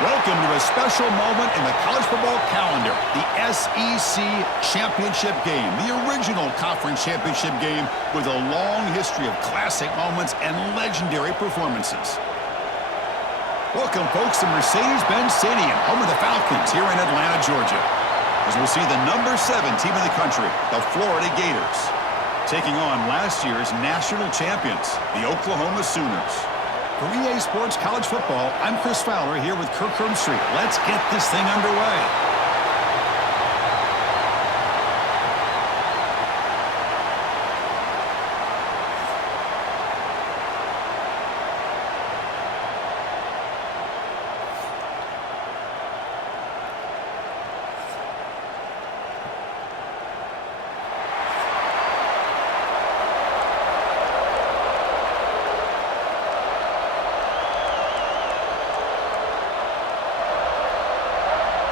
Welcome to a special moment in the college football calendar, the SEC Championship Game, the original conference championship game with a long history of classic moments and legendary performances. Welcome, folks, to Mercedes-Benz Stadium, home of the Falcons here in Atlanta, Georgia, as we'll see the number 7 team in the country, the Florida Gators, taking on last year's national champions, the Oklahoma Sooners. For EA Sports College Football, I'm Chris Fowler here with Kirk Herbstreit. Let's get this thing underway.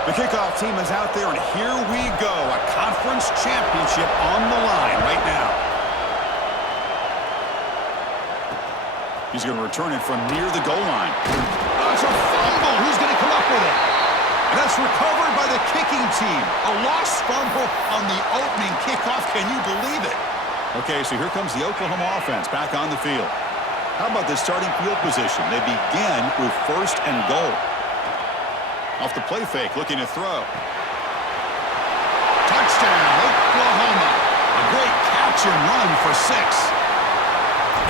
The kickoff team is out there, and here we go. A conference championship on the line right now. He's going to return it from near the goal line. Oh, it's a fumble. Who's going to come up with it? And that's recovered by the kicking team. A lost fumble on the opening kickoff. Can you believe it? Okay, so here comes the Oklahoma offense back on the field. How about the starting field position? They begin with 1st and goal. Off the play fake, looking to throw. Touchdown, Oklahoma. A great catch and run for 6.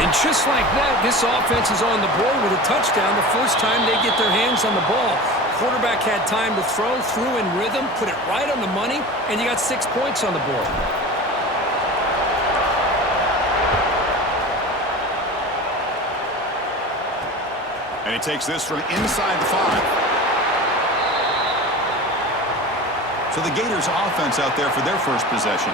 And just like that, this offense is on the board with a touchdown the first time they get their hands on the ball. Quarterback had time to throw, threw in rhythm, put it right on the money, and you got 6 points on the board. And he takes this from inside the 5. So the Gators offense out there for their first possession.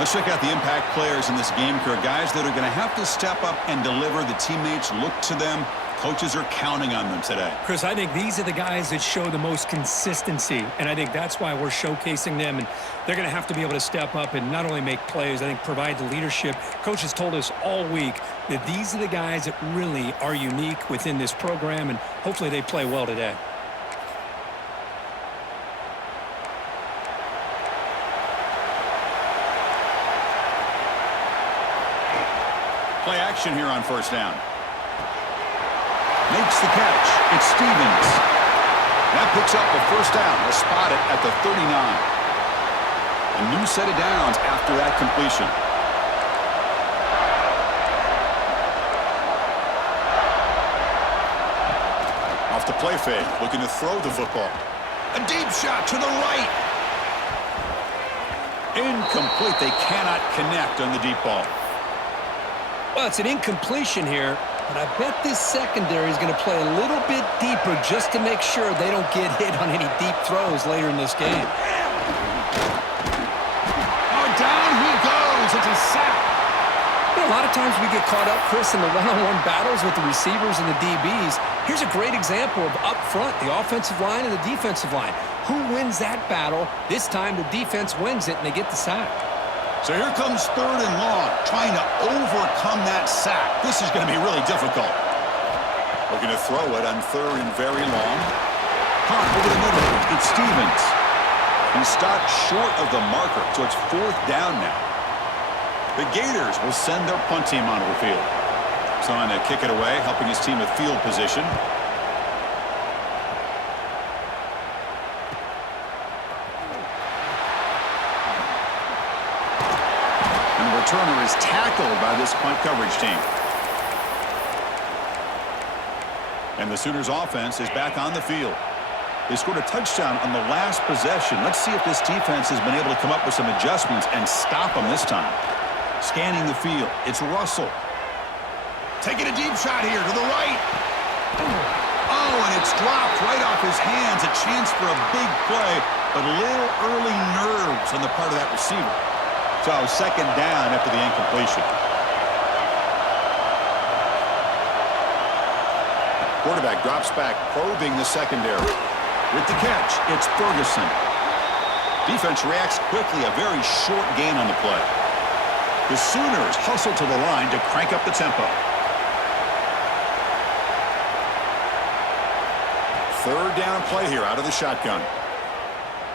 Let's check out the impact players in this game, Kirk. Guys that are going to have to step up and deliver. The teammates look to them. Coaches are counting on them today. Chris, I think these are the guys that show the most consistency, and I think that's why we're showcasing them. And they're going to have to be able to step up and not only make plays, I think provide the leadership. Coaches told us all week that these are the guys that really are unique within this program, and hopefully they play well today. Play action here on 1st down. Makes the catch. It's Stevens. That picks up a 1st down. They'll spot it at the 39. A new set of downs after that completion. Off the play fake, looking to throw the football. A deep shot to the right. Incomplete. They cannot connect on the deep ball. Well, it's an incompletion here, but I bet this secondary is going to play a little bit deeper just to make sure they don't get hit on any deep throws later in this game. Oh, down he goes. It's a sack. You know, a lot of times we get caught up, Chris, in the one-on-one battles with the receivers and the DBs. Here's a great example of up front, the offensive line and the defensive line. Who wins that battle? This time the defense wins it, and they get the sack. So here comes 3rd and long, trying to overcome that sack. This is going to be really difficult. Looking to throw it on 3rd and very long. Caught over the middle. It's Stevens. He stopped short of the marker, so it's 4th down now. The Gators will send their punt team onto the field. Trying to kick it away, helping his team with field position. Turner is tackled by this punt coverage team. And the Sooners offense is back on the field. They scored a touchdown on the last possession. Let's see if this defense has been able to come up with some adjustments and stop them this time. Scanning the field, it's Russell. Taking a deep shot here to the right. Oh, and it's dropped right off his hands. A chance for a big play, but a little early nerves on the part of that receiver. So 2nd down after the incompletion. Quarterback drops back, probing the secondary. With the catch, it's Ferguson. Defense reacts quickly, a very short gain on the play. The Sooners hustle to the line to crank up the tempo. Third down play here out of the shotgun.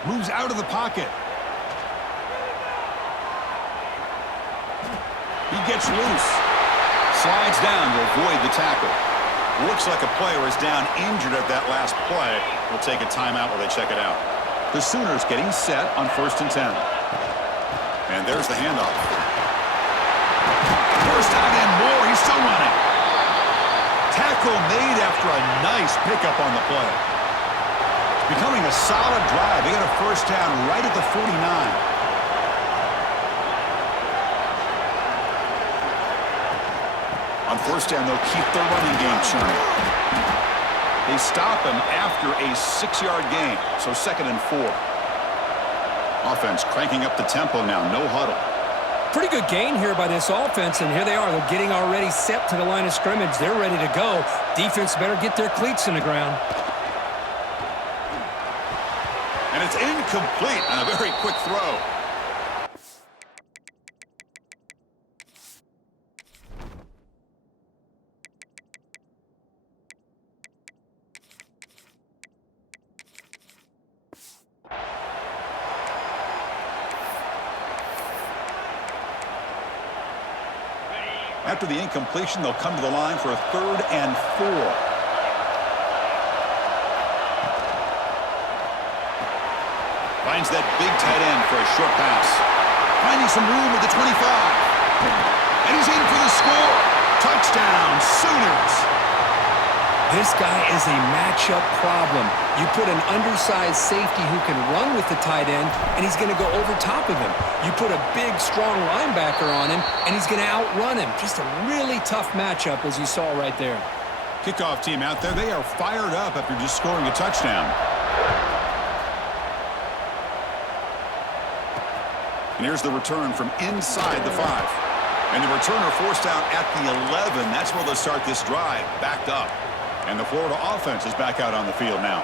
Moves out of the pocket. He gets loose. Slides down to avoid the tackle. Looks like a player is down injured at that last play. We'll take a timeout while they check it out. The Sooners getting set on 1st and 10. And there's the handoff. First down and more. He's still running. Tackle made after a nice pickup on the play. Becoming a solid drive. They got a first down right at the 49. On first down, they'll keep their running game churning. They stop him after a 6-yard gain, so 2nd and 4. Offense cranking up the tempo now, no huddle. Pretty good gain here by this offense, and here they are. They're getting already set to the line of scrimmage. They're ready to go. Defense better get their cleats in the ground. And it's incomplete on a very quick throw. After the incompletion, they'll come to the line for a 3rd and 4. Finds that big tight end for a short pass. Finding some room at the 25. And he's in for the score. Touchdown, Sooners. This guy is a matchup problem. You put an undersized safety who can run with the tight end, and he's going to go over top of him. You put a big, strong linebacker on him, and he's going to outrun him. Just a really tough matchup, as you saw right there. Kickoff team out there. They are fired up after just scoring a touchdown. And here's the return from inside the 5. And the returner forced out at the 11. That's where they'll start this drive, backed up. And the Florida offense is back out on the field now.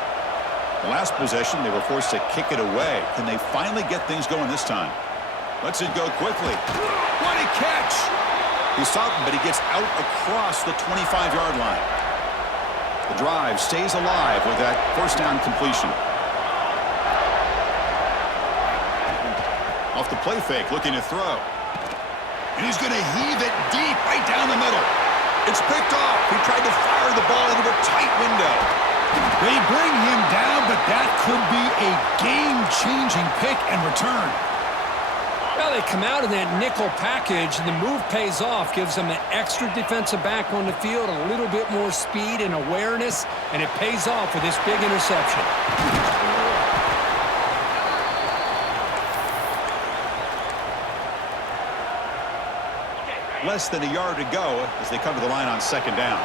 The last possession, they were forced to kick it away. Can they finally get things going this time? Lets it go quickly. What a catch! He stopped him, but he gets out across the 25-yard line. The drive stays alive with that first down completion. Off the play fake, looking to throw. And he's going to heave it deep right down the middle. It's picked off. He tried to fire the ball into a tight window. They bring him down, but that could be a game-changing pick and return. Well, they come out in that nickel package, and the move pays off, gives them an extra defensive back on the field, a little bit more speed and awareness, and it pays off with this big interception. Less than a yard to go as they come to the line on 2nd down.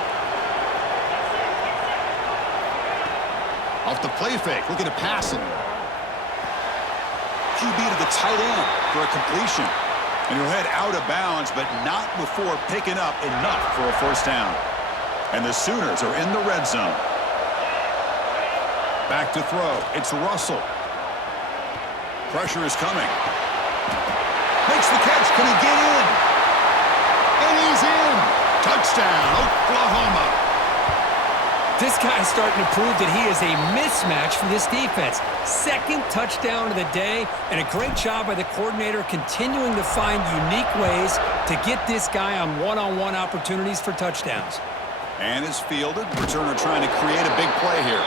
Off the play fake, looking to pass it. QB to the tight end for a completion. And he'll head out of bounds, but not before picking up enough for a first down. And the Sooners are in the red zone. Back to throw. It's Russell. Pressure is coming. Makes the catch. Can he get in? And he's in. Touchdown, Oklahoma. This guy's starting to prove that he is a mismatch for this defense. 2nd touchdown of the day, and a great job by the coordinator continuing to find unique ways to get this guy on one-on-one opportunities for touchdowns. And is fielded. Returner trying to create a big play here.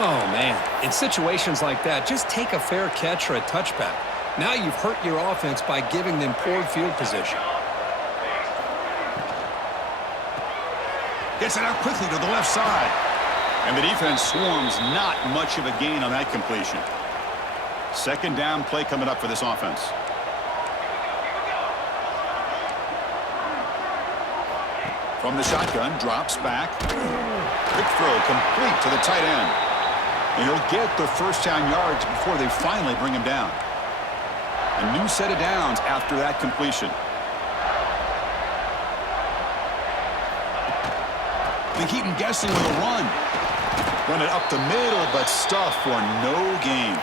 Oh, man. In situations like that, just take a fair catch or a touchback. Now you've hurt your offense by giving them poor field position. Gets it out quickly to the left side. And the defense swarms, not much of a gain on that completion. 2nd down play coming up for this offense. From the shotgun, drops back. Quick throw complete to the tight end. And he'll get the first down yards before they finally bring him down. A new set of downs after that completion. They keep him guessing with a run. Run it up the middle, but stuff for no gain.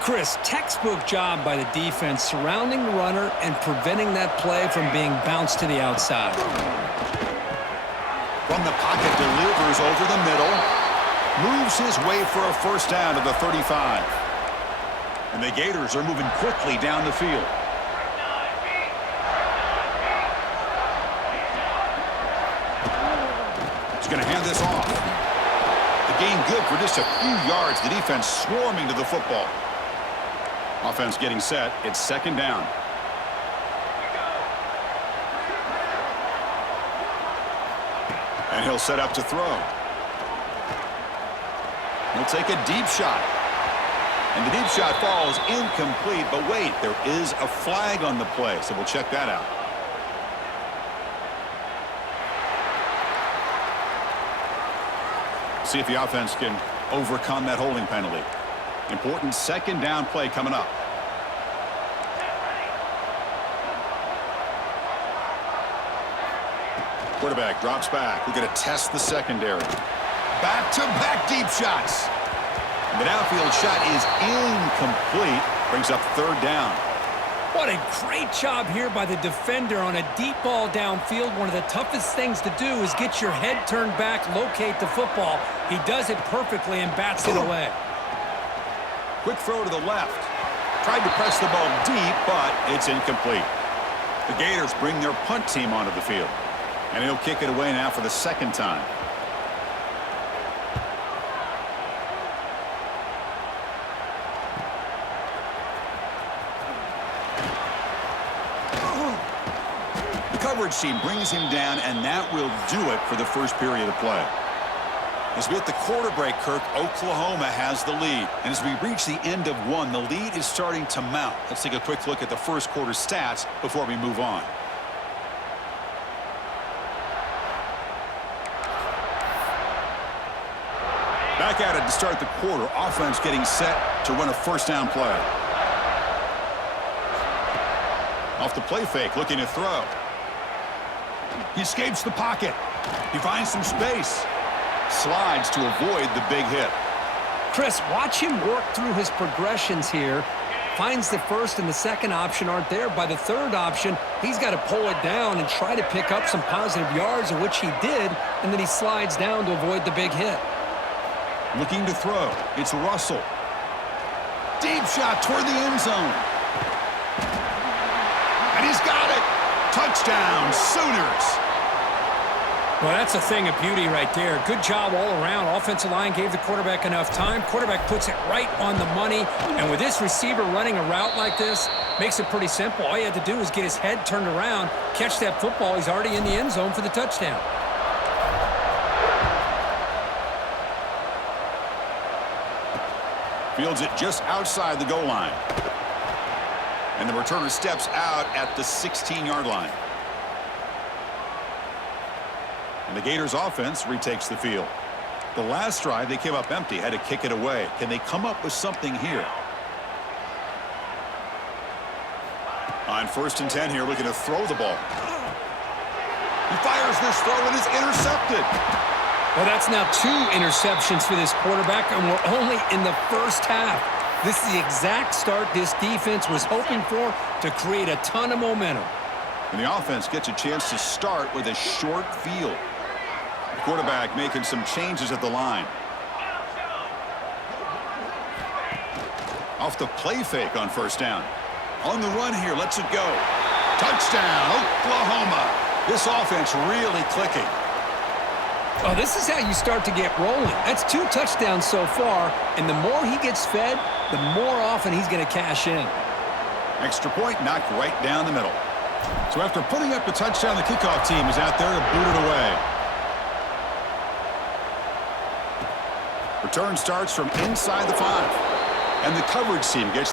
Chris, textbook job by the defense surrounding the runner and preventing that play from being bounced to the outside. From in the pocket, delivers over the middle. Moves his way for a first down to the 35. And the Gators are moving quickly down the field. He's going to hand this off. The gain good for just a few yards. The defense swarming to the football. Offense getting set. It's second down. And he'll set up to throw. He'll take a deep shot. And the deep shot falls incomplete. But wait, there is a flag on the play, so we'll check that out. See if the offense can overcome that holding penalty. Important second down play coming up. Quarterback drops back. We're going to test the secondary. Back-to-back deep shots. And the downfield shot is incomplete. Brings up third down. What a great job here by the defender on a deep ball downfield. One of the toughest things to do is get your head turned back, locate the football. He does it perfectly and bats it away. Quick throw to the left. Tried to press the ball deep, but it's incomplete. The Gators bring their punt team onto the field. And he'll kick it away now for the second time. The coverage team brings him down, and that will do it for the first period of play. As we hit the quarter break, Kirk, Oklahoma has the lead. And as we reach the end of one, the lead is starting to mount. Let's take a quick look at the first quarter stats before we move on. Back at it to start the quarter. Offense getting set to run a first down play. Off the play fake, looking to throw. He escapes the pocket. He finds some space. Slides to avoid the big hit. Chris, watch him work through his progressions here. Finds the first and the second option aren't there. By the third option, he's got to pull it down and try to pick up some positive yards, of which he did, and then he slides down to avoid the big hit. Looking to throw. It's Russell. Deep shot toward the end zone. And he's got it. Touchdown, Sooners. Well, that's a thing of beauty right there. Good job all around. Offensive line gave the quarterback enough time. Quarterback puts it right on the money. And with this receiver running a route like this, makes it pretty simple. All you had to do was get his head turned around, catch that football. He's already in the end zone for the touchdown. Fields it just outside the goal line. And the returner steps out at the 16-yard line. And the Gators offense retakes the field. The last drive, they came up empty, had to kick it away. Can they come up with something here? On 1st and 10 here, looking to throw the ball. He fires this throw and is intercepted. Well, that's now 2 interceptions for this quarterback, and we're only in the first half. This is the exact start this defense was hoping for to create a ton of momentum. And the offense gets a chance to start with a short field. The quarterback making some changes at the line. Off the play fake on 1st down. On the run here, lets it go. Touchdown, Oklahoma. This offense really clicking. Well, this is how you start to get rolling. That's 2 touchdowns so far, and the more he gets fed, the more often he's going to cash in. Extra point knocked right down the middle. So after putting up the touchdown, the kickoff team is out there to boot it away. Return starts from inside the 5. And the coverage team gets...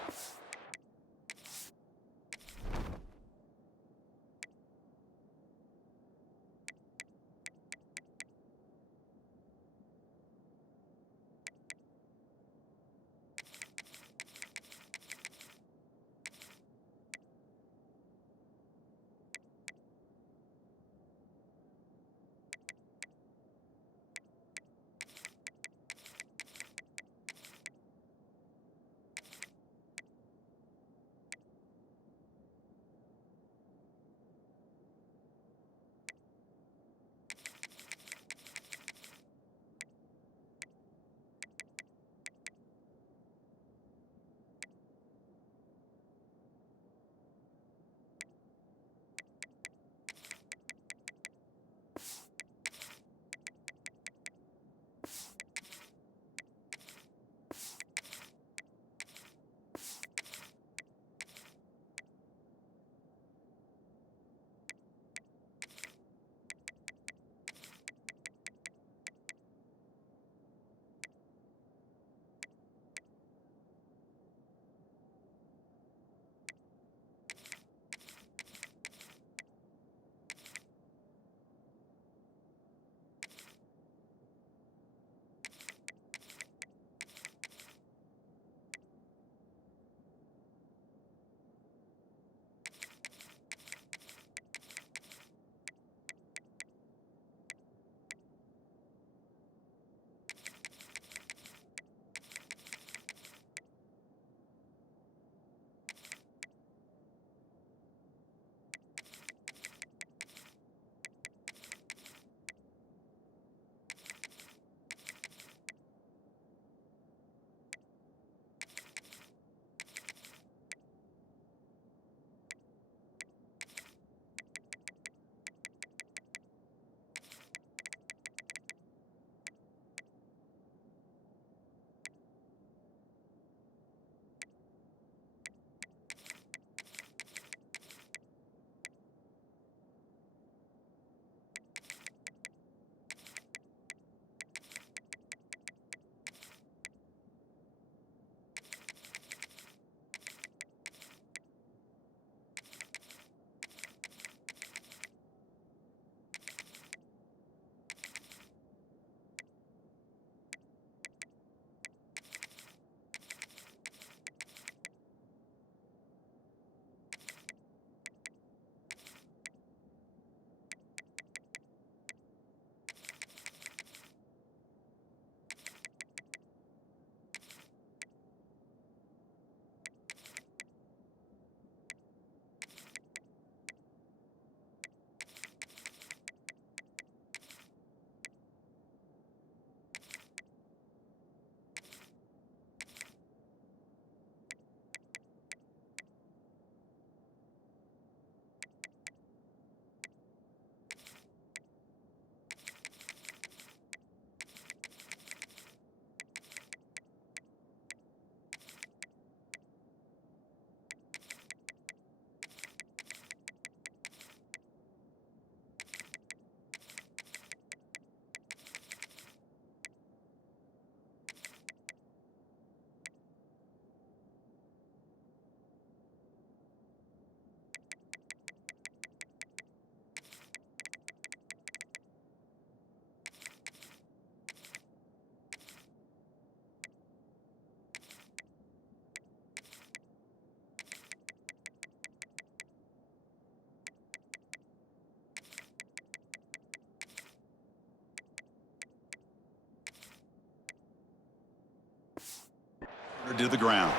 to the ground.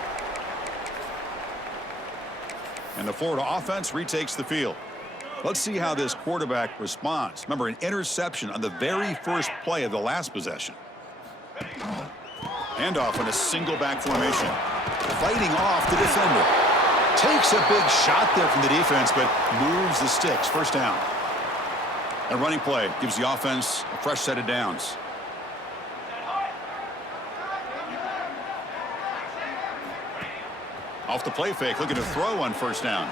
And the Florida offense retakes the field. Let's see how this quarterback responds. Remember, an interception on the very first play of the last possession. Handoff in a single back formation. Fighting off the defender. Takes a big shot there from the defense, but moves the sticks. First down. A running play gives the offense a fresh set of downs. Off the play fake, looking to throw on first down.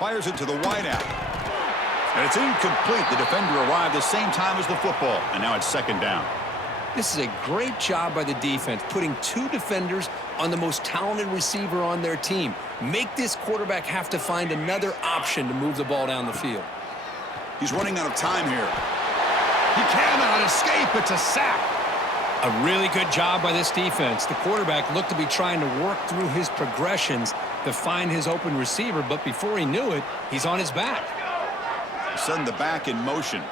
Fires it to the wideout. And it's incomplete. The defender arrived the same time as the football, and now it's second down. This is a great job by the defense, putting two defenders on the most talented receiver on their team. Make this quarterback have to find another option to move the ball down the field. He's running out of time here. He cannot escape. It's a sack. A really good job by this defense. The quarterback looked to be trying to work through his progressions to find his open receiver, but before he knew it, he's on his back. Send the back in motion.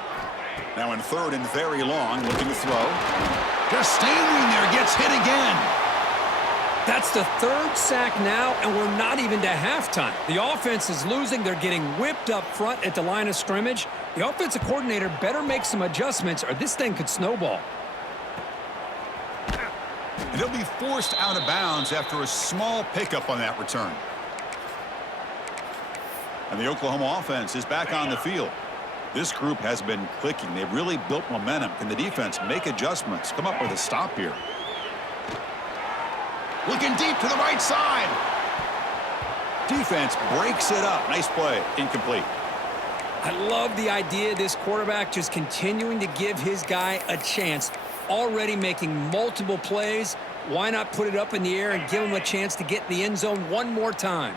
Now in third and very long, looking to throw. Just standing there, gets hit again. That's the third sack now, and we're not even to halftime. The offense is losing. They're getting whipped up front at the line of scrimmage. The offensive coordinator better make some adjustments, or this thing could snowball. And he'll be forced out of bounds after a small pickup on that return. And the Oklahoma offense is back on the field. This group has been clicking. They've really built momentum. Can the defense make adjustments? Come up with a stop here. Looking deep to the right side. Defense breaks it up. Nice play. Incomplete. I love the idea of this quarterback just continuing to give his guy a chance. Already making multiple plays. Why not put it up in the air and give him a chance to get in the end zone one more time?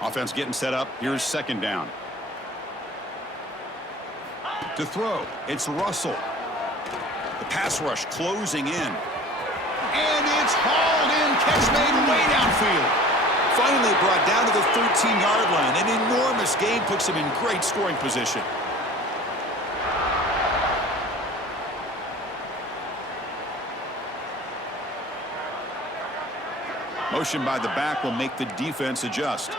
Offense getting set up. Here's second down. To throw, it's Russell. The pass rush closing in. And it's hauled in. Catch made way downfield. Finally brought down to the 13-yard line. An enormous gain puts him in great scoring position. Motion by the back will make the defense adjust.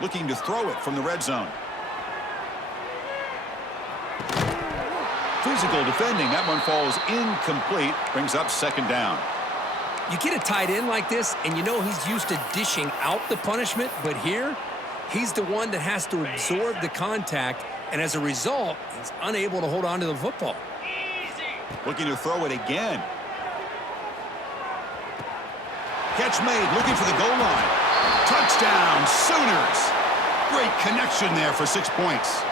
Looking to throw it from the red zone. Physical defending. That one falls incomplete. Brings up second down. You get a tight end like this, and you know he's used to dishing out the punishment, but here, he's the one that has to absorb the contact, and as a result, he's unable to hold on to the football. Looking to throw it again. Catch made, looking for the goal line. Touchdown, Sooners. Great connection there for 6 points.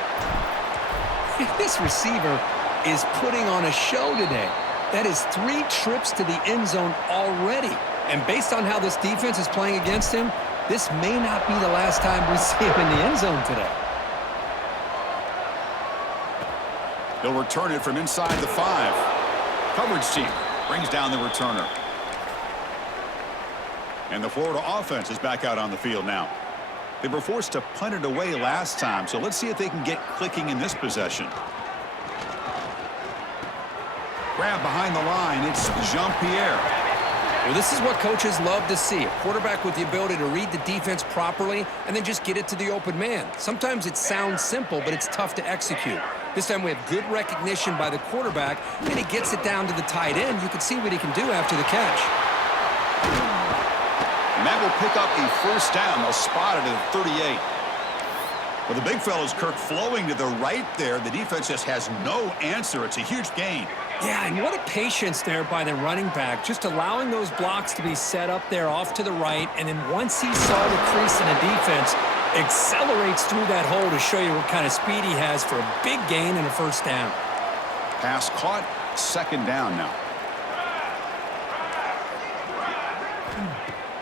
This receiver is putting on a show today. That is 3 trips to the end zone already. And based on how this defense is playing against him, this may not be the last time we see him in the end zone today. They'll return it from inside the 5. Coverage team brings down the returner. And the Florida offense is back out on the field now. They were forced to punt it away last time, so let's see if they can get clicking in this possession. Grab behind the line. It's Jean-Pierre. Well, this is what coaches love to see. A quarterback with the ability to read the defense properly and then just get it to the open man. Sometimes it sounds simple, but it's tough to execute. This time we have good recognition by the quarterback, and he gets it down to the tight end. You can see what he can do after the catch. And that will pick up a first down. They'll spot it at 38. Well, the big fella's Kirk flowing to the right there. The defense just has no answer. It's a huge gain. Yeah, and what a patience there by the running back, just allowing those blocks to be set up there off to the right, and then once he saw the crease in the defense, accelerates through that hole to show you what kind of speed he has for a big gain and a first down. Pass caught, second down now.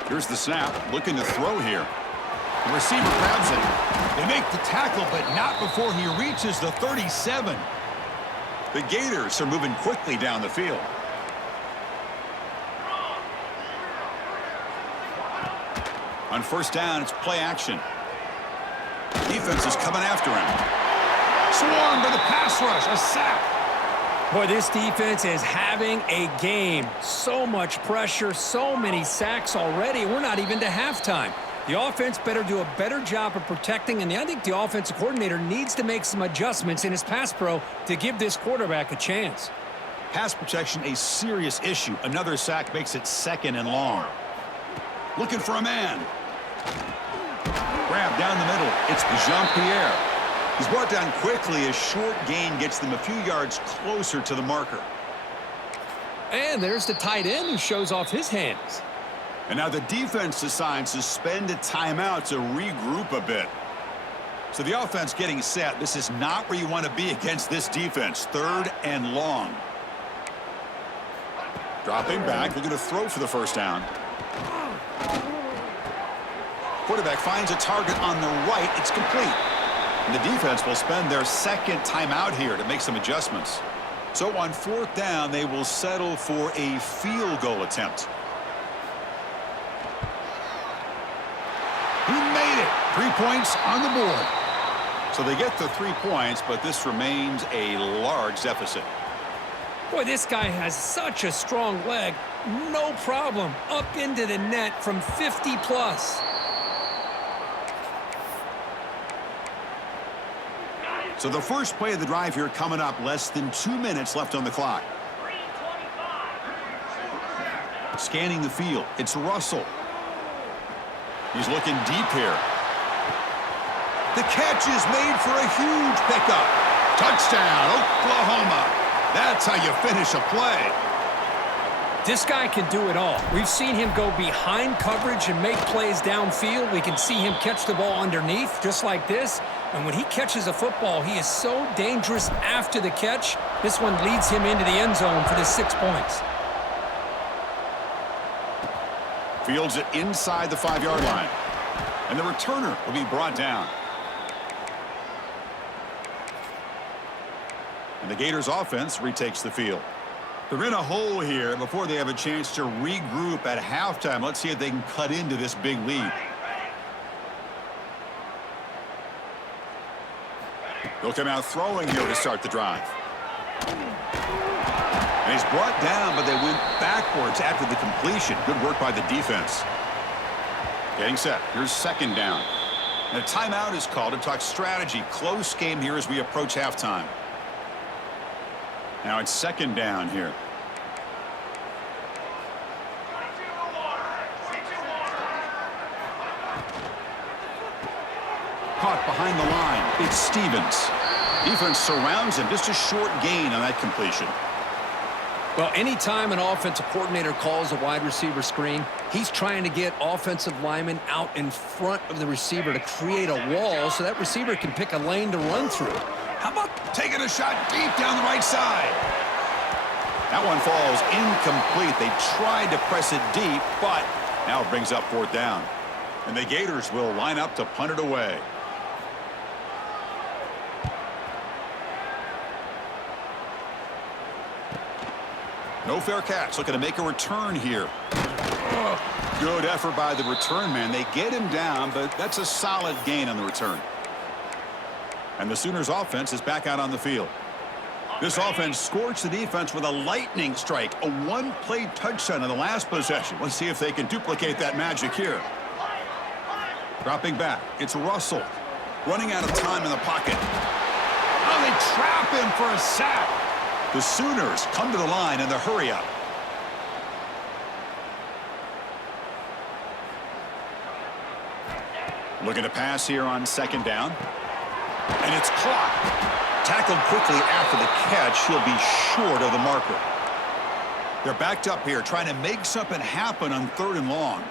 Here's the snap, looking to throw here. The receiver grabs it. They make the tackle, but not before he reaches the 37. The Gators are moving quickly down the field. On first down, it's play action. Defense is coming after him. Swarmed by the pass rush. A sack. Boy, this defense is having a game. So much pressure, so many sacks already. We're not even to halftime. The offense better do a better job of protecting, and I think the offensive coordinator needs to make some adjustments in his pass pro to give this quarterback a chance. Pass protection, a serious issue. Another sack makes it 2nd and long. Looking for a man. Grab down the middle. It's Jean-Pierre. He's brought down quickly. A short gain gets them a few yards closer to the marker. And there's the tight end who shows off his hands. And now the defense decides to spend a timeout to regroup a bit. So the offense getting set. This is not where you want to be against this defense. 3rd and long. Dropping back, looking to throw for the first down. Quarterback finds a target on the right. It's complete. And the defense will spend their 2nd timeout here to make some adjustments. So on 4th down, they will settle for a field goal attempt. He made it. 3 points on the board. So they get the 3 points, but this remains a large deficit. Boy, this guy has such a strong leg. No problem. Up into the net from 50 plus. So the first play of the drive here coming up. Less than 2 minutes left on the clock. Scanning the field. It's Russell. He's looking deep here. The catch is made for a huge pickup. Touchdown, Oklahoma. That's how you finish a play. This guy can do it all. We've seen him go behind coverage and make plays downfield. We can see him catch the ball underneath, just like this. And when he catches a football, he is so dangerous after the catch. This one leads him into the end zone for the 6 points. Fields it inside the 5-yard line. And the returner will be brought down. And the Gators offense retakes the field. They're in a hole here before they have a chance to regroup at halftime. Let's see if they can cut into this big lead. They'll come out throwing here to start the drive. And he's brought down, but they went backwards after the completion. Good work by the defense. Getting set. Here's 2nd down. And a timeout is called to talk strategy. Close game here as we approach halftime. Now it's 2nd down here. Caught behind the line. It's Stevens. Defense surrounds him. Just a short gain on that completion. Well, anytime an offensive coordinator calls a wide receiver screen, he's trying to get offensive linemen out in front of the receiver to create a wall so that receiver can pick a lane to run through. How about taking a shot deep down the right side? That one falls incomplete. They tried to press it deep, but now it brings up 4th down. And the Gators will line up to punt it away. No fair catch. Looking to make a return here. Good effort by the return man. They get him down, but that's a solid gain on the return. And the Sooners offense is back out on the field. This offense scorched the defense with a lightning strike. A 1-play touchdown in the last possession. Let's see if they can duplicate that magic here. Dropping back. It's Russell. Running out of time in the pocket. Oh, they trap him for a sack. The Sooners come to the line in the hurry-up. Looking to pass here on 2nd down. And it's clocked. Tackled quickly after the catch. He'll be short of the marker. They're backed up here trying to make something happen on 3rd and long.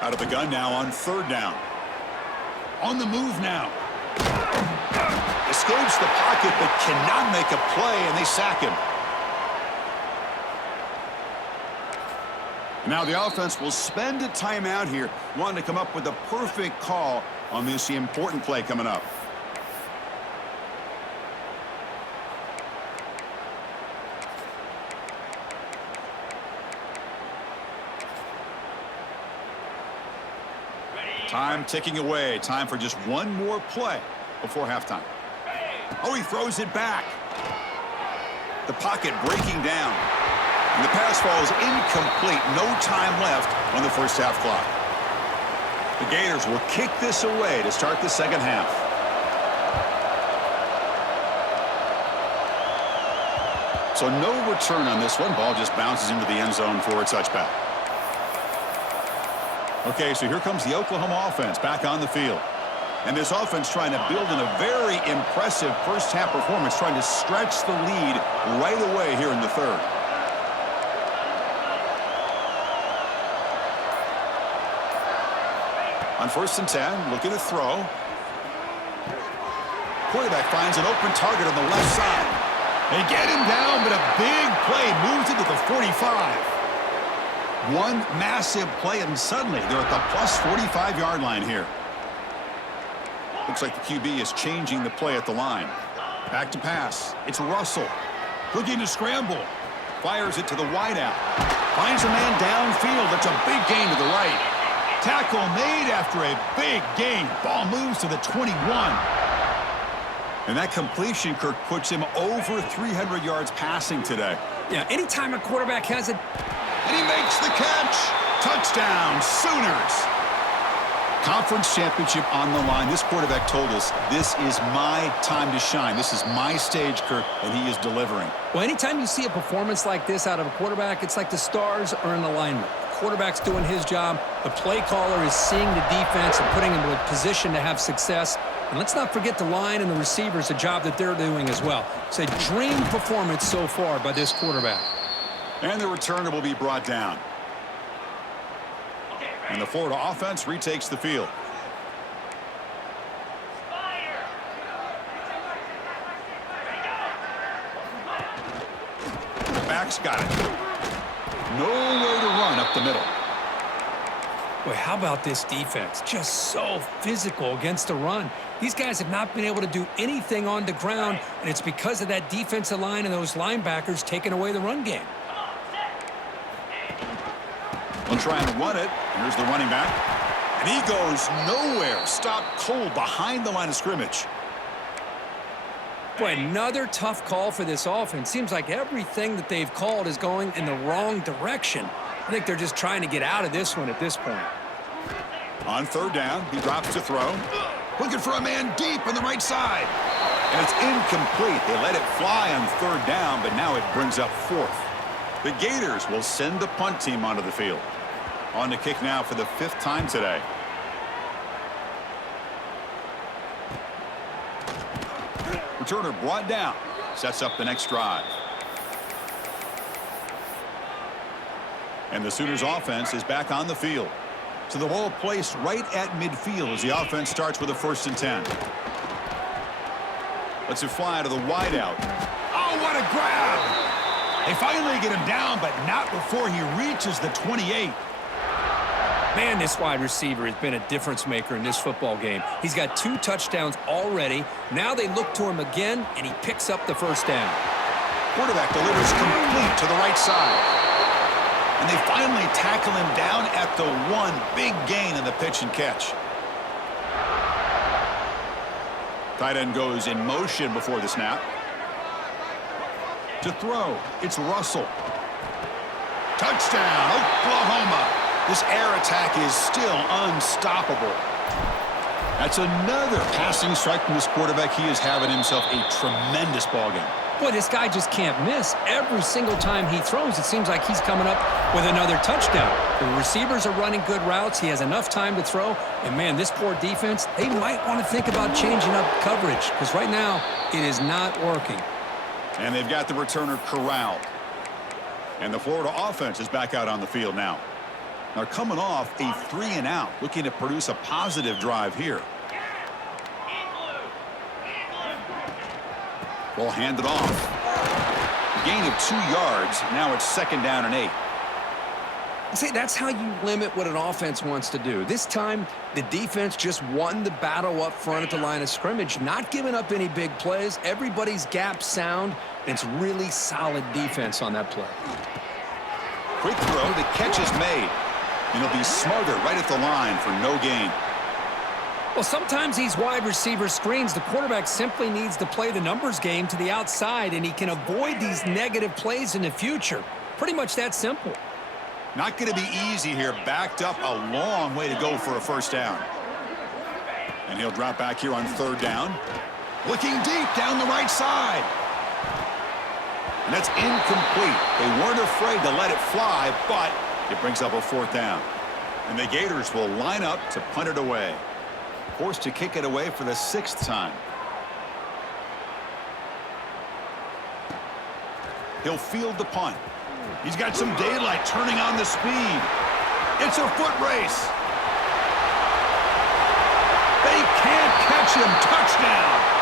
Out of the gun now on 3rd down. On the move now. Escapes the pocket but cannot make a play, and they sack him. Now the offense will spend a timeout here, wanting to come up with a perfect call on this important play coming up. Time ticking away. Time for just one more play before halftime. Oh, he throws it back. The pocket breaking down. And the pass falls incomplete. No time left on the first half clock. The Gators will kick this away to start the second half. So no return on this one. Ball just bounces into the end zone for a touchback. Okay, so here comes the Oklahoma offense back on the field. And this offense trying to build in a very impressive first half performance, trying to stretch the lead right away here in the third. On 1st and 10, looking to throw. Quarterback finds an open target on the left side. They get him down, but a big play moves it to the 45. One massive play, and suddenly they're at the plus 45-yard line here. Looks like the QB is changing the play at the line. Back to pass. It's Russell. Looking to scramble. Fires it to the wideout. Finds a man downfield. That's a big gain to the right. Tackle made after a big gain. Ball moves to the 21. And that completion, Kirk, puts him over 300 yards passing today. Yeah, anytime a quarterback has it. And he makes the catch. Touchdown, Sooners. Conference championship on the line. This quarterback told us, this is my time to shine. This is my stage, Kirk, and he is delivering. Well, anytime you see a performance like this out of a quarterback, it's like the stars are in alignment. The quarterback's doing his job. The play caller is seeing the defense and putting him in a position to have success. And let's not forget the line and the receivers, the job that they're doing as well. It's a dream performance so far by this quarterback. And the returner will be brought down. And the Florida offense retakes the field. The back's got it. No way to run up the middle. Boy, how about this defense? Just so physical against the run. These guys have not been able to do anything on the ground, and it's because of that defensive line and those linebackers taking away the run game. They'll try and run it. Here's the running back. And he goes nowhere. Stopped cold behind the line of scrimmage. Boy, another tough call for this offense. Seems like everything that they've called is going in the wrong direction. I think they're just trying to get out of this one at this point. On 3rd down, he drops to throw. Looking for a man deep on the right side. And it's incomplete. They let it fly on 3rd down, but now it brings up 4th. The Gators will send the punt team onto the field. On to kick now for the 5th time today. Returner brought down. Sets up the next drive. And the Sooners offense is back on the field. So the ball placed right at midfield as the offense starts with a 1st and 10. Lets it fly to the wideout. Oh, what a grab! They finally get him down, but not before he reaches the 28. Man, this wide receiver has been a difference maker in this football game. He's got 2 touchdowns already. Now they look to him again, and he picks up the 1st down. Quarterback delivers complete to the right side. And they finally tackle him down at the 1. Big gain in the pitch and catch. Tight end goes in motion before the snap. To throw, it's Russell. Touchdown, Oklahoma. This air attack is still unstoppable. That's another passing strike from this quarterback. He is having himself a tremendous ballgame. Boy, this guy just can't miss. Every single time he throws, it seems like he's coming up with another touchdown. The receivers are running good routes. He has enough time to throw. And, man, this poor defense, they might want to think about changing up coverage because right now it is not working. And they've got the returner corralled. And the Florida offense is back out on the field now. They're coming off a 3-and-out, looking to produce a positive drive here. Ball handed off. Gain of 2 yards. Now it's 2nd down and 8. See, that's how you limit what an offense wants to do. This time, the defense just won the battle up front at the line of scrimmage, not giving up any big plays. Everybody's gap sound. It's really solid defense on that play. Quick throw. The catch is made. And he'll be smothered right at the line for no gain. Well, sometimes these wide receiver screens, the quarterback simply needs to play the numbers game to the outside, and he can avoid these negative plays in the future. Pretty much that simple. Not going to be easy here. Backed up a long way to go for a first down. And he'll drop back here on third down. Looking deep down the right side. And that's incomplete. They weren't afraid to let it fly, but it brings up a fourth down. And the Gators will line up to punt it away. Forced to kick it away for the sixth time. He'll field the punt. He's got some daylight turning on the speed. It's a foot race. They can't catch him. Touchdown.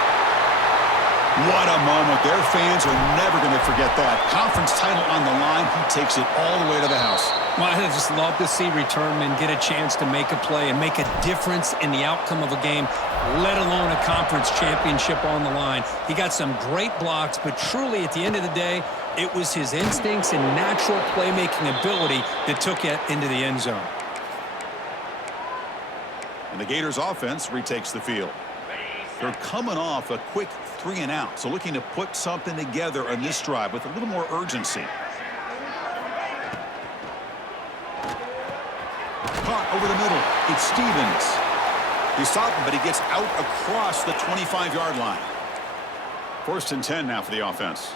What a moment. Their fans are never going to forget that. Conference title on the line. He takes it all the way to the house. Well, I just love to see returnmen get a chance to make a play and make a difference in the outcome of a game, let alone a conference championship on the line. He got some great blocks, but truly at the end of the day, it was his instincts and natural playmaking ability that took it into the end zone. And the Gators offense retakes the field. They're coming off a quick 3-and-out, so looking to put something together on this drive with a little more urgency. Caught over the middle. It's Stevens. He's stopping, but he gets out across the 25-yard line. First and 10 now for the offense.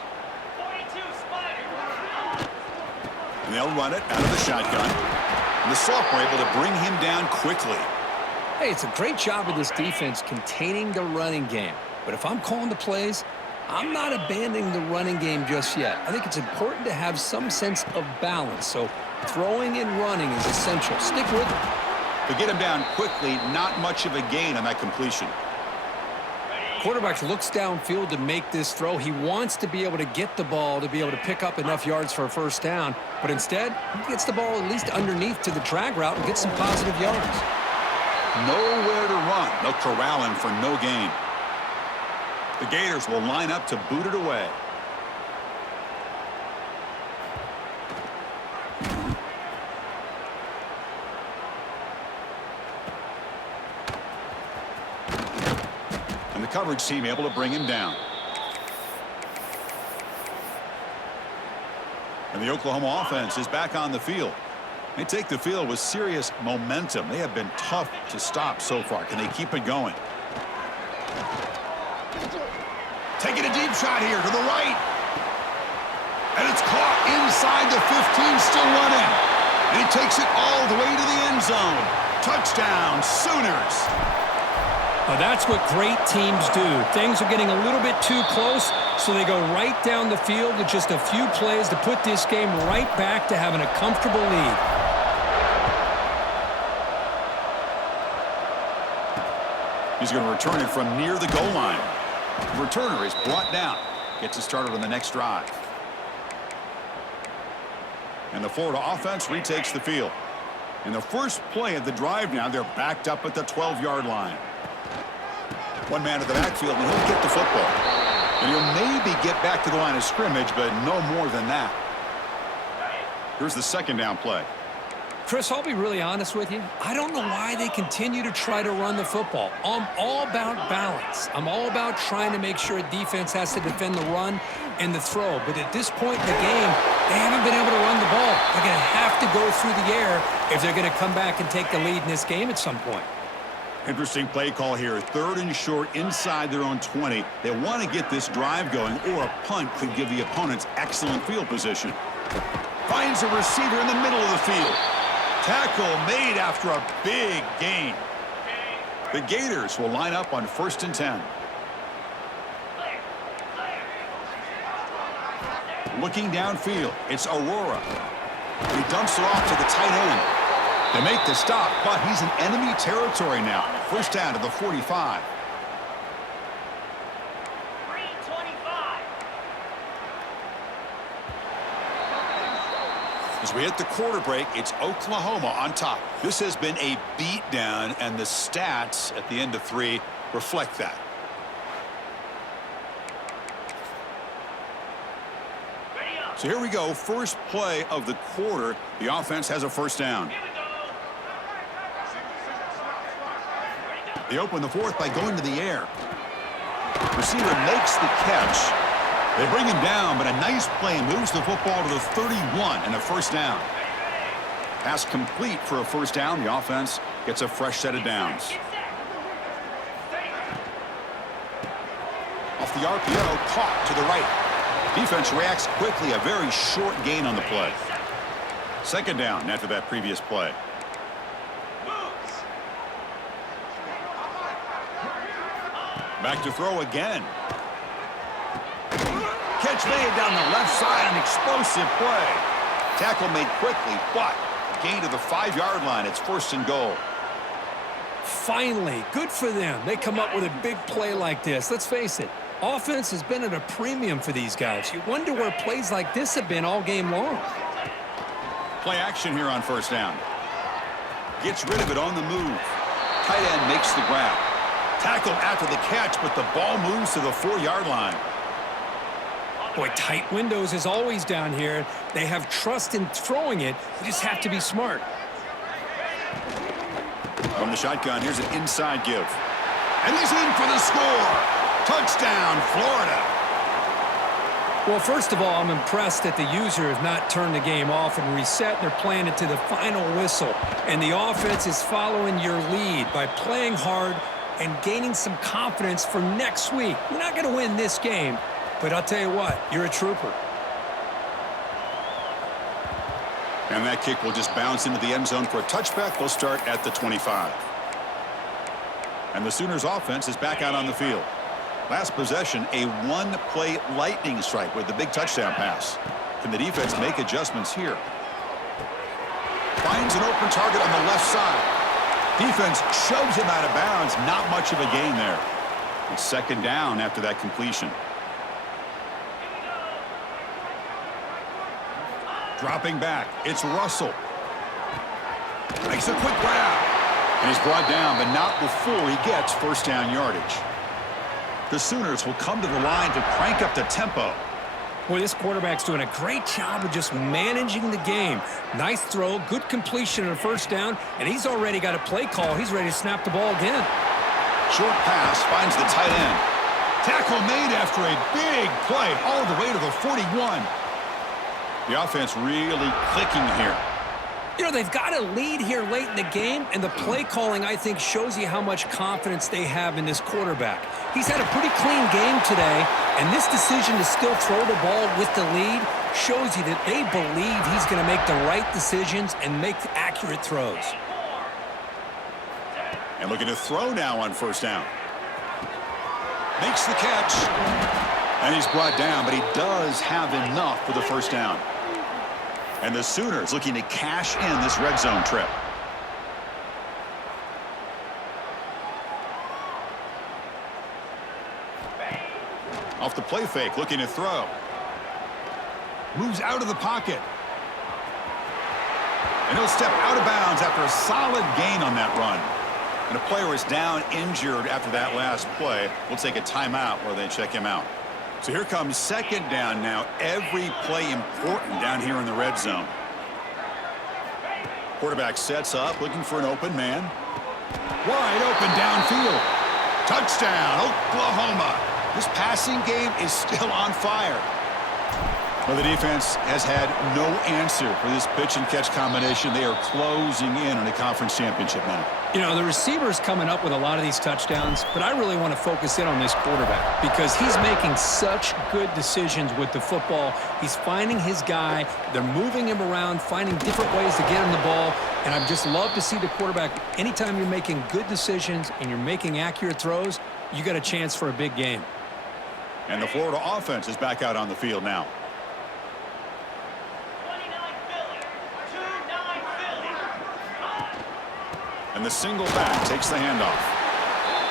And they'll run it out of the shotgun. And the sophomore able to bring him down quickly. Hey, it's a great job of this defense containing the running game. But if I'm calling the plays, I'm not abandoning the running game just yet. I think it's important to have some sense of balance. So throwing and running is essential. Stick with it. To get him down quickly, not much of a gain on that completion. Quarterback looks downfield to make this throw. He wants to be able to get the ball to be able to pick up enough yards for a first down. But instead, he gets the ball at least underneath to the drag route and gets some positive yards. Nowhere to run. They'll corral him for no gain. The Gators will line up to boot it away. And the coverage team able to bring him down. And the Oklahoma offense is back on the field. They take the field with serious momentum. They have been tough to stop so far. Can they keep it going? Taking a deep shot here to the right. And it's caught inside the 15, still running. And he takes it all the way to the end zone. Touchdown, Sooners. Now that's what great teams do. Things are getting a little bit too close, so they go right down the field with just a few plays to put this game right back to having a comfortable lead. He's going to return it from near the goal line. The returner is brought down. Gets it started on the next drive. And the Florida offense retakes the field. In the first play of the drive now, they're backed up at the 12-yard line. One man at the backfield, and he'll get the football. And he'll maybe get back to the line of scrimmage, but no more than that. Here's the second down play. Chris, I'll be really honest with you. I don't know why they continue to try to run the football. I'm all about balance. I'm all about trying to make sure a defense has to defend the run and the throw. But at this point in the game, they haven't been able to run the ball. They're going to have to go through the air if they're going to come back and take the lead in this game at some point. Interesting play call here. Third and short inside their own 20. They want to get this drive going, or a punt could give the opponents excellent field position. Finds a receiver in the middle of the field. Tackle made after a big gain. The Gators will line up on 1st and 10. Looking downfield, it's Aurora. He dumps it off to the tight end. They make the stop, but he's in enemy territory now. First down to the 45. As we hit the quarter break, it's Oklahoma on top. This has been a beatdown, and the stats at the end of 3 reflect that. So here we go, first play of the quarter. The offense has a first down. They open the fourth by going to the air. Receiver makes the catch. They bring him down, but a nice play moves the football to the 31 and a first down. Pass complete for a first down. The offense gets a fresh set of downs. Off the RPO, caught to the right. Defense reacts quickly, a very short gain on the play. Second down after that previous play. Back to throw again. Catch made down the left side, an explosive play. Tackle made quickly, but gain to the 5-yard line. It's first and goal. Finally, good for them. They come up with a big play like this. Let's face it, offense has been at a premium for these guys. You wonder where plays like this have been all game long. Play action here on first down. Gets rid of it on the move. Tight end makes the grab. Tackled after the catch, but the ball moves to the 4-yard line. Boy, tight windows is always down here. They have trust in throwing it. You just have to be smart. From the shotgun, here's an inside give. And he's in for the score. Touchdown, Florida. Well, first of all, I'm impressed that the user has not turned the game off and reset. They're playing it to the final whistle. And the offense is following your lead by playing hard and gaining some confidence for next week. You're not going to win this game, but I'll tell you what, you're a trooper. And that kick will just bounce into the end zone for a touchback. They'll start at the 25. And the Sooners offense is back out on the field. Last possession, a one-play lightning strike with the big touchdown pass. Can the defense make adjustments here? Finds an open target on the left side. Defense shoves him out of bounds. Not much of a gain there. It's second down after that completion. Dropping back. It's Russell. Makes a quick grab. And he's brought down, but not before he gets first down yardage. The Sooners will come to the line to crank up the tempo. Boy, this quarterback's doing a great job of just managing the game. Nice throw, good completion on a first down, and he's already got a play call. He's ready to snap the ball again. Short pass finds the tight end. Tackle made after a big play all the way to the 41. The offense really clicking here. You know, they've got a lead here late in the game, and the play calling, I think, shows you how much confidence they have in this quarterback. He's had a pretty clean game today, and this decision to still throw the ball with the lead shows you that they believe he's going to make the right decisions and make accurate throws. And looking to throw now on first down. Makes the catch. And he's brought down, but he does have enough for the first down. And the Sooners looking to cash in this red zone trip. Off the play fake, looking to throw. Moves out of the pocket. And he'll step out of bounds after a solid gain on that run. And a player is down injured after that last play. We'll take a timeout while they check him out. So here comes second down now. Every play important down here in the red zone. Quarterback sets up, looking for an open man. Wide open downfield. Touchdown, Oklahoma. This passing game is still on fire. Well, the defense has had no answer for this pitch and catch combination. They are closing in on a conference championship now. You know, the receiver's coming up with a lot of these touchdowns, but I really want to focus in on this quarterback because he's making such good decisions with the football. He's finding his guy. They're moving him around, finding different ways to get him the ball, and I just love to see the quarterback. Anytime you're making good decisions and you're making accurate throws, you got a chance for a big game. And the Florida offense is back out on the field now. And the single back takes the handoff.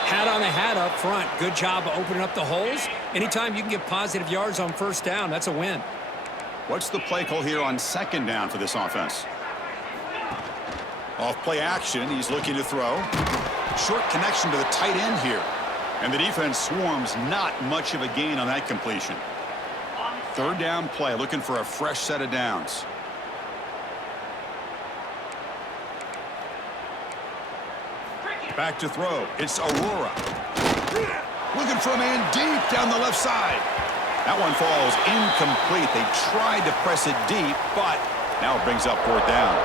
Hat on the hat up front. Good job of opening up the holes. Anytime you can get positive yards on first down, that's a win. What's the play call here on second down for this offense? Off play action, he's looking to throw. Short connection to the tight end here. And the defense swarms, not much of a gain on that completion. Third down play, looking for a fresh set of downs. Back to throw. It's Aurora. Looking for a man deep down the left side. That one falls incomplete. They tried to press it deep, but now it brings up fourth down.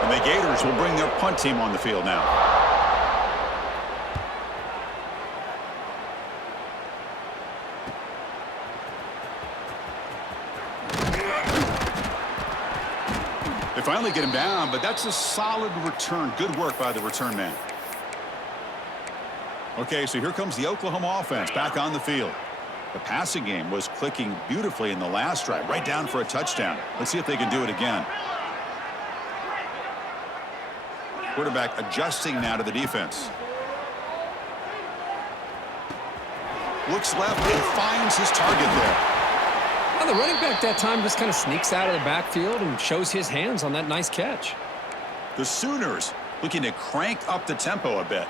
And the Gators will bring their punt team on the field now. They finally get him down, but that's a solid return. Good work by the return man. Okay, so here comes the Oklahoma offense back on the field. The passing game was clicking beautifully in the last drive, right down for a touchdown. Let's see if they can do it again. Quarterback adjusting now to the defense. Looks left and finds his target there. Well, the running back that time just kind of sneaks out of the backfield and shows his hands on that nice catch. The Sooners looking to crank up the tempo a bit.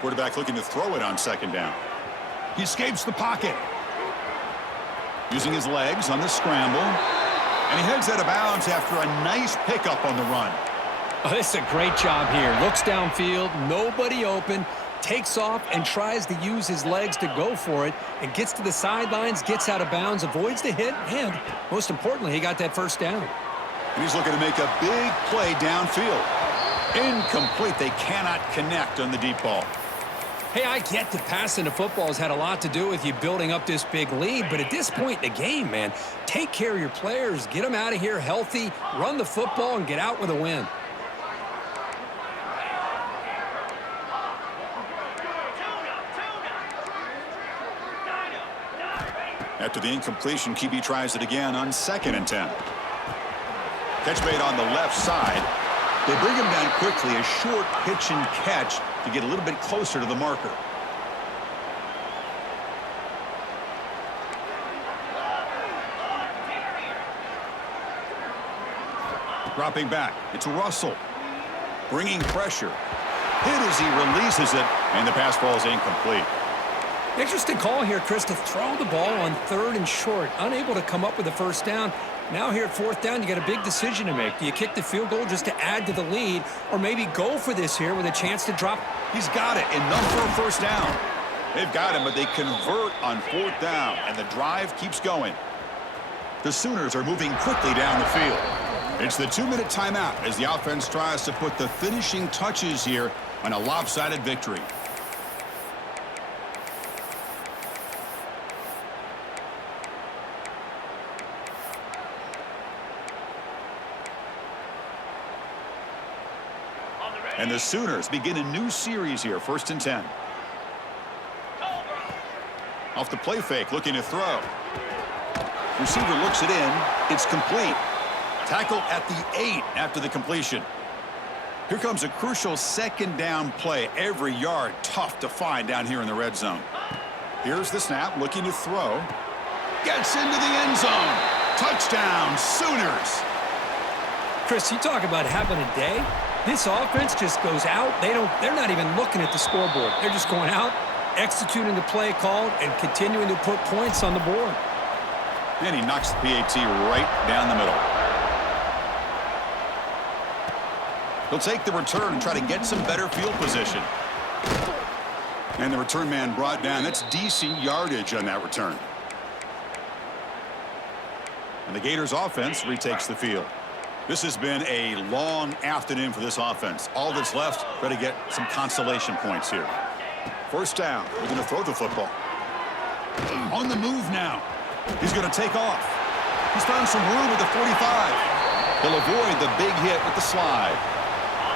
Quarterback looking to throw it on second down. He escapes the pocket. Using his legs on the scramble. And he heads out of bounds after a nice pickup on the run. Oh, this is a great job here. Looks downfield, nobody open, takes off and tries to use his legs to go for it, and gets to the sidelines, gets out of bounds, avoids the hit, and most importantly, he got that first down. And he's looking to make a big play downfield. Incomplete. They cannot connect on the deep ball. Hey, I get that passing the football has had a lot to do with you building up this big lead, but at this point in the game, man, take care of your players, get them out of here healthy, run the football, and get out with a win. After the incompletion, QB tries it again on 2nd and 10. Catch made on the left side. They bring him down quickly, a short pitch and catch to get a little bit closer to the marker. Dropping back, it's Russell. Bringing pressure. Hit as he releases it, and the pass falls incomplete. Interesting call here, Chris, to throw the ball on 3rd and short. Unable to come up with a first down. Now here at 4th down, you got a big decision to make. Do you kick the field goal just to add to the lead, or maybe go for this here with a chance to drop? He's got it, enough for a first down. They've got him, but they convert on 4th down, and the drive keeps going. The Sooners are moving quickly down the field. It's the 2-minute timeout as the offense tries to put the finishing touches here on a lopsided victory. And the Sooners begin a new series here, 1st and 10. Off the play fake, looking to throw. Receiver looks it in. It's complete. Tackle at the 8 after the completion. Here comes a crucial 2nd down play. Every yard tough to find down here in the red zone. Here's the snap, looking to throw. Gets into the end zone. Touchdown, Sooners. Chris, you talk about having a day. This offense just goes out. They're not even looking at the scoreboard. They're just going out, executing the play called, and continuing to put points on the board. And he knocks the PAT right down the middle. He'll take the return and try to get some better field position. And the return man brought down. That's decent yardage on that return. And the Gators offense retakes the field. This has been a long afternoon for this offense. All that's left, try to get some consolation points here. First down. We're going to throw the football. On the move now. He's going to take off. He's found some room at the 45. He'll avoid the big hit with the slide.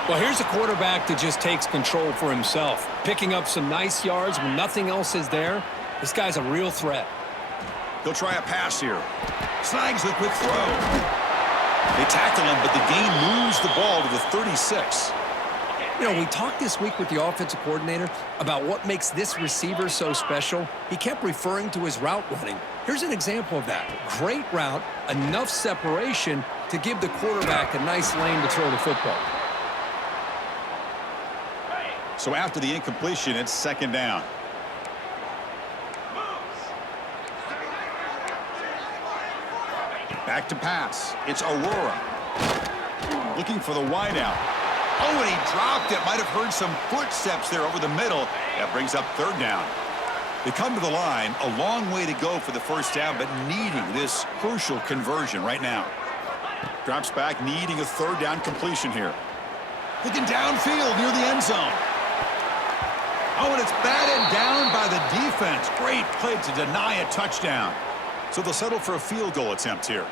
Well, here's a quarterback that just takes control for himself, picking up some nice yards when nothing else is there. This guy's a real threat. He'll try a pass here. Snags the quick throw. They tackle him, but the gain moves the ball to the 36. You know, we talked this week with the offensive coordinator about what makes this receiver so special. He kept referring to his route running. Here's an example of that. Great route, enough separation to give the quarterback a nice lane to throw the football. So after the incompletion, it's 2nd down. Back to pass. It's Aurora. Looking for the wideout. Oh, and he dropped it. Might have heard some footsteps there over the middle. That brings up third down. They come to the line, a long way to go for the first down, but needing this crucial conversion right now. Drops back, needing a third down completion here. Looking downfield near the end zone. Oh, and it's batted down by the defense. Great play to deny a touchdown. So they'll settle for a field goal attempt here.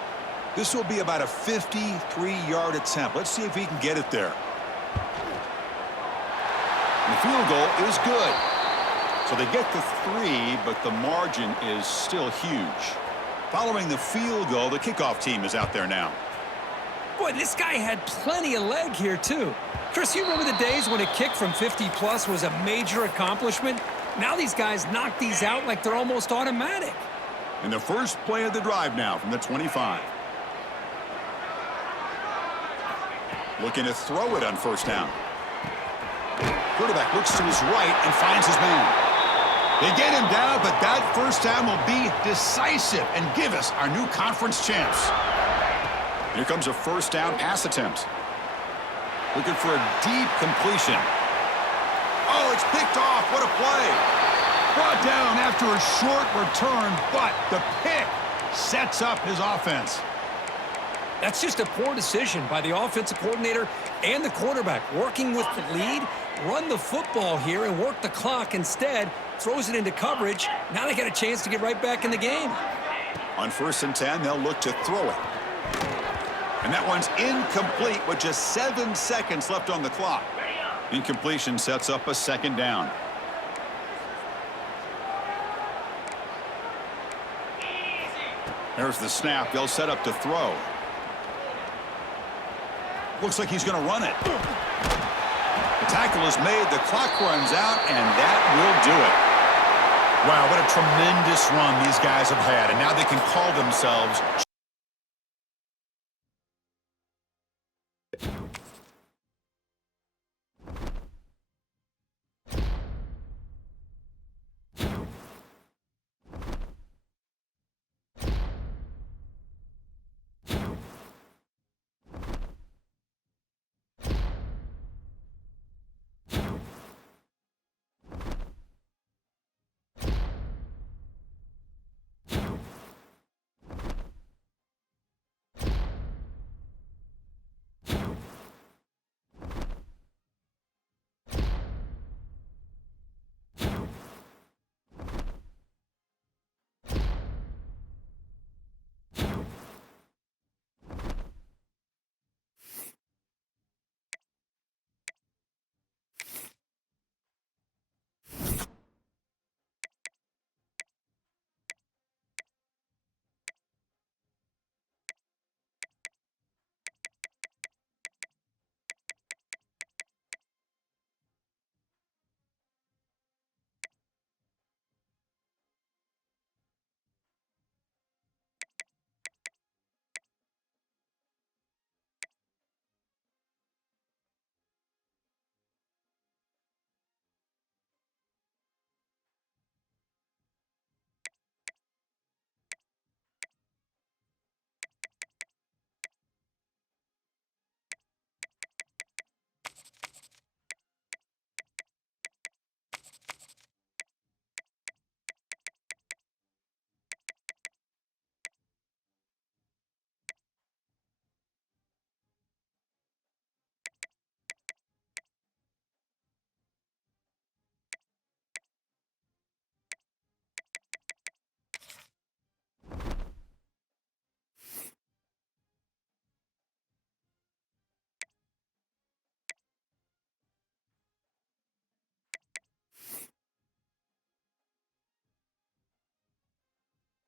This will be about a 53-yard attempt. Let's see if he can get it there. And the field goal is good. So they get the 3, but the margin is still huge. Following the field goal, the kickoff team is out there now. Boy, this guy had plenty of leg here, too. Chris, you remember the days when a kick from 50-plus was a major accomplishment? Now these guys knock these out like they're almost automatic. And the first play of the drive now from the 25. Looking to throw it on first down. Quarterback looks to his right and finds his man. They get him down, but that first down will be decisive and give us our new conference champs. Here comes a first down pass attempt. Looking for a deep completion. Oh, it's picked off. What a play. Brought down after a short return, but the pick sets up his offense. That's just a poor decision by the offensive coordinator and the quarterback. Working with the lead, run the football here and work the clock instead. Throws it into coverage. Now they got a chance to get right back in the game. On 1st and 10, they'll look to throw it. And that one's incomplete with just 7 seconds left on the clock. Incompletion sets up a second down. There's the snap. They'll set up to throw. Looks like he's going to run it. The tackle is made. The clock runs out, and that will do it. Wow, what a tremendous run these guys have had. And now they can call themselves